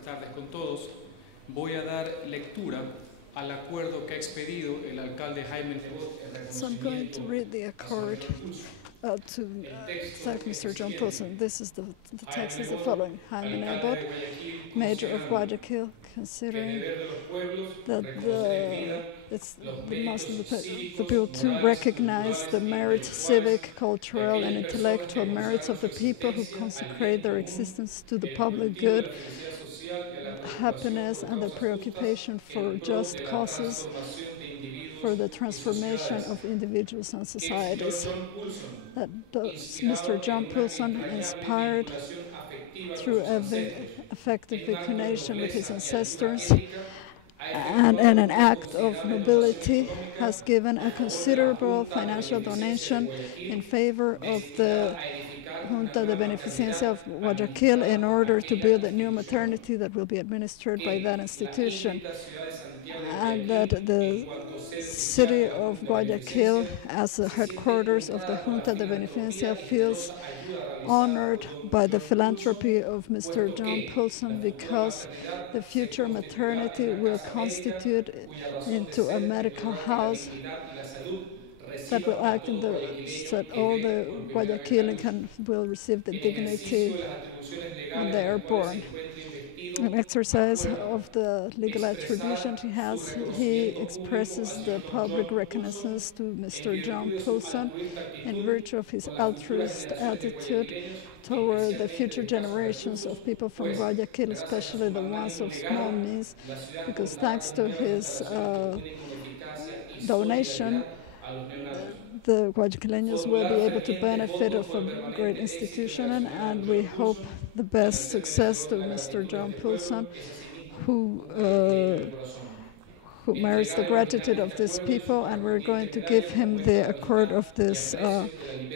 buenas tardes con todos. Voy a dar lectura al acuerdo que ha expedido el alcalde Jaime Nebot en reconocimiento. So I'm going to read the accord to thank Mr. John Paulson. This is the text is the following. Jaime Nebot, Mayor of Guayaquil, considering that it's the most of the people to recognize the merit, civic, cultural, and intellectual merits of the people who consecrate their existence to the public good, happiness, and their preoccupation for just causes, for the transformation of individuals and societies. That Mr. John Paulson, inspired through affective connection with his ancestors and in an act of nobility, has given a considerable financial donation in favor of the Junta de Beneficencia of Guayaquil in order to build a new maternity that will be administered by that institution, and that the city of Guayaquil, as the headquarters of the Junta de Beneficencia, feels honored by the philanthropy of Mr. John Paulson, because the future maternity will constitute into a medical house that will act in so that all the Guayaquilians will receive the dignity when they are born. An exercise of the legal attribution he has, he expresses the public reconnaissance to Mr. John Paulson in virtue of his altruist attitude toward the future generations of people from Guayaquil, especially the ones of small means, because thanks to his donation, the Guayaquileños will be able to benefit of a great institution, and we hope the best success to Mr. John Paulson, who merits the gratitude of these people, and we're going to give him the accord of this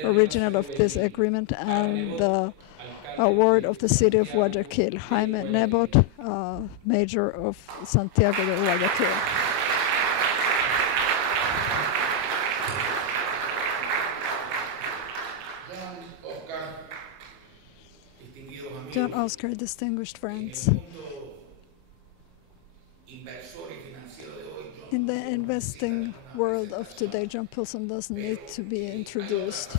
original of this agreement and the award of the city of Guayaquil. Jaime Nebot, Mayor of Santiago de Guayaquil. John Oscar, distinguished friends. In the investing world of today, John Paulson doesn't need to be introduced,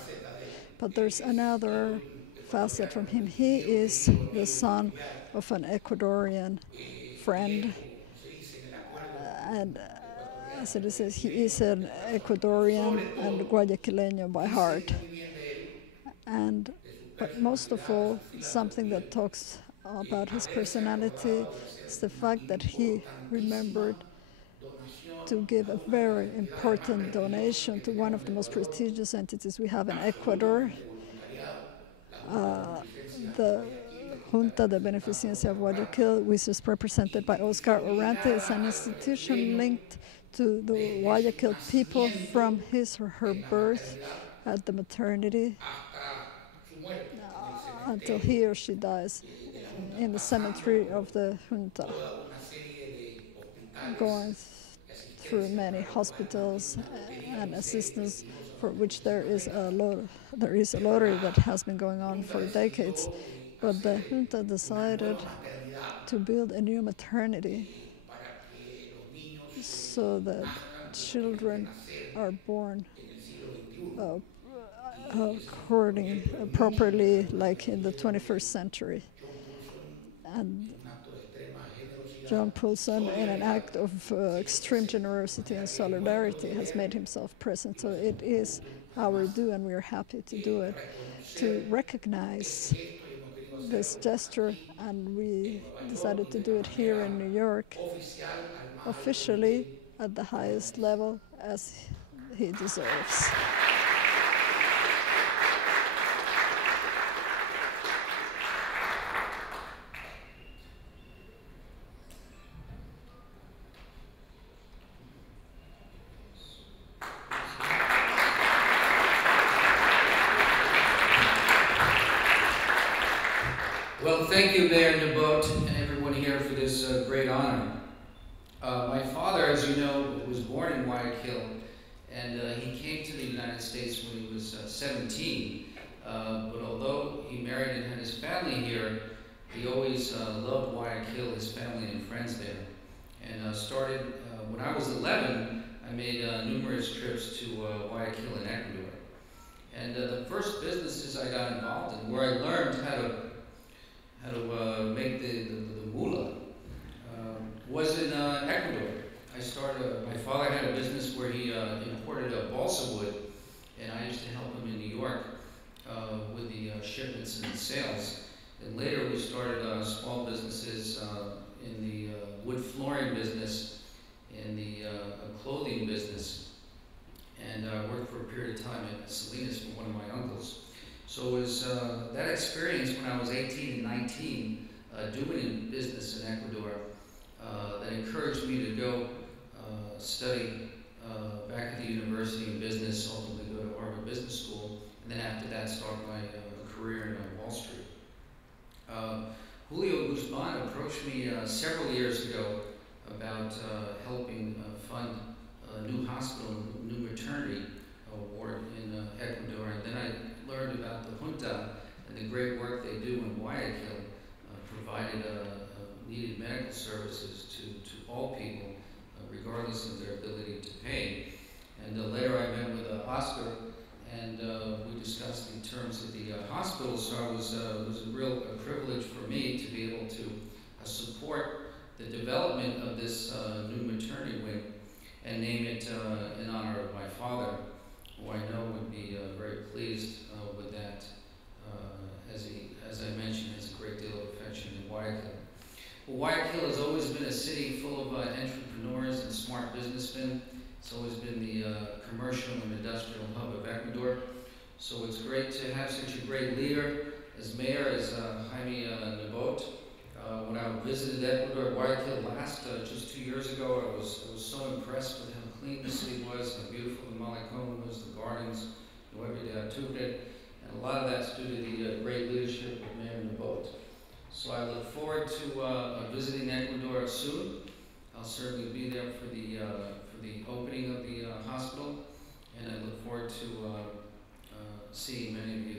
but there's another facet from him. He is the son of an Ecuadorian friend, and as it says, he is an Ecuadorian and Guayaquileño by heart. But most of all, something that talks about his personality is the fact that he remembered to give a very important donation to one of the most prestigious entities we have in Ecuador, the Junta de Beneficencia of Guayaquil, which is represented by Oscar Orante. It's an institution linked to the Guayaquil people from his or her birth at the maternity until he or she dies in the cemetery of the Junta, going through many hospitals and assistance, for which there is a lottery that has been going on for decades. But the Junta decided to build a new maternity so that children are born properly, like in the 21st century. And John Paulson, in an act of extreme generosity and solidarity, has made himself present. So it is our due, and we are happy to do it, to recognize this gesture, and we decided to do it here in New York, officially at the highest level, as he deserves. Well, thank you, Mayor Nebot, and everyone here for this great honor. My father, as you know, was born in Guayaquil, and he came to the United States when he was 17. But although he married and had his family here, he always loved Guayaquil, his family and friends there. And started, when I was 11, I made numerous trips to Guayaquil in Ecuador. And the first businesses I got involved in, where I learned how to make the moolah, was in Ecuador. My father had a business where he imported balsa wood, and I used to help him in New York with the shipments and sales. And later we started small businesses in the wood flooring business, in the clothing business, and worked for a period of time at Salinas for one of my uncles. So it was that experience when I was 18 and 19, doing business in Ecuador, that encouraged me to go study back at the University of Business, ultimately go to Harvard Business School, and then after that start my career in Wall Street. Julio Guzman approached me several years ago about helping fund a new hospital, a new maternity ward in Ecuador, and then I learned about the junta and the great work they do in Guayaquil, provided needed medical services to all people, regardless of their ability to pay. And later I met with Oscar, and we discussed in terms of the hospital, so it was a real privilege for me to be able to support the development of this new maternity wing and name it in honor of my father, who I know would be very pleased with that, as I mentioned, has a great deal of affection in Guayaquil. Well, Guayaquil has always been a city full of entrepreneurs and smart businessmen. It's always been the commercial and industrial hub of Ecuador. So it's great to have such a great leader as mayor as Jaime Nebot. When I visited Ecuador, Guayaquil last, just 2 years ago, I was so impressed with how clean the city was, how beautiful the Malecón was, the gardens, Nueva Tuve, and a lot of that's due to the great leadership of Mayor Nebot. So I look forward to visiting Ecuador soon. I'll certainly be there for the opening of the hospital, and I look forward to seeing many of you